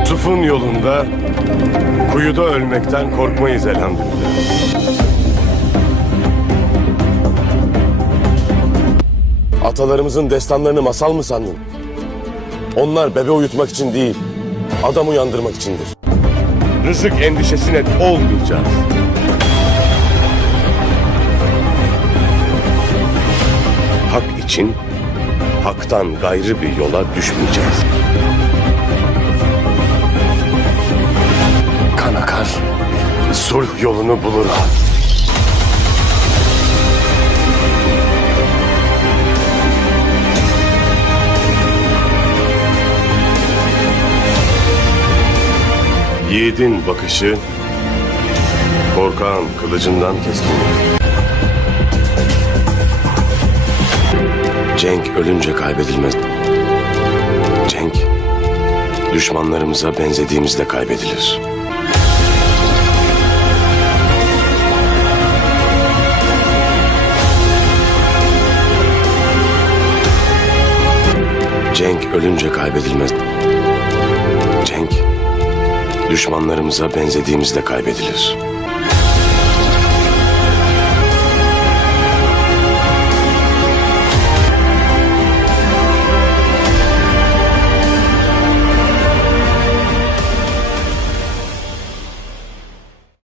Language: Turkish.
Yusuf'un yolunda kuyuda ölmekten korkmayız elhamdülillah. Atalarımızın destanlarını masal mı sandın? Onlar bebe uyutmak için değil, adam uyandırmak içindir. Rızık endişesine olmayacağız. Hak için haktan gayrı bir yola düşmeyeceğiz. Kan akar, sulh yolunu bulur. Yiğidin bakışı, korkağın kılıcından keskindir. Cenk ölünce kaybedilmez. Cenk, düşmanlarımıza benzediğimizde kaybedilir. Cenk ölünce kaybedilmez. Cenk, düşmanlarımıza benzediğimizde kaybedilir.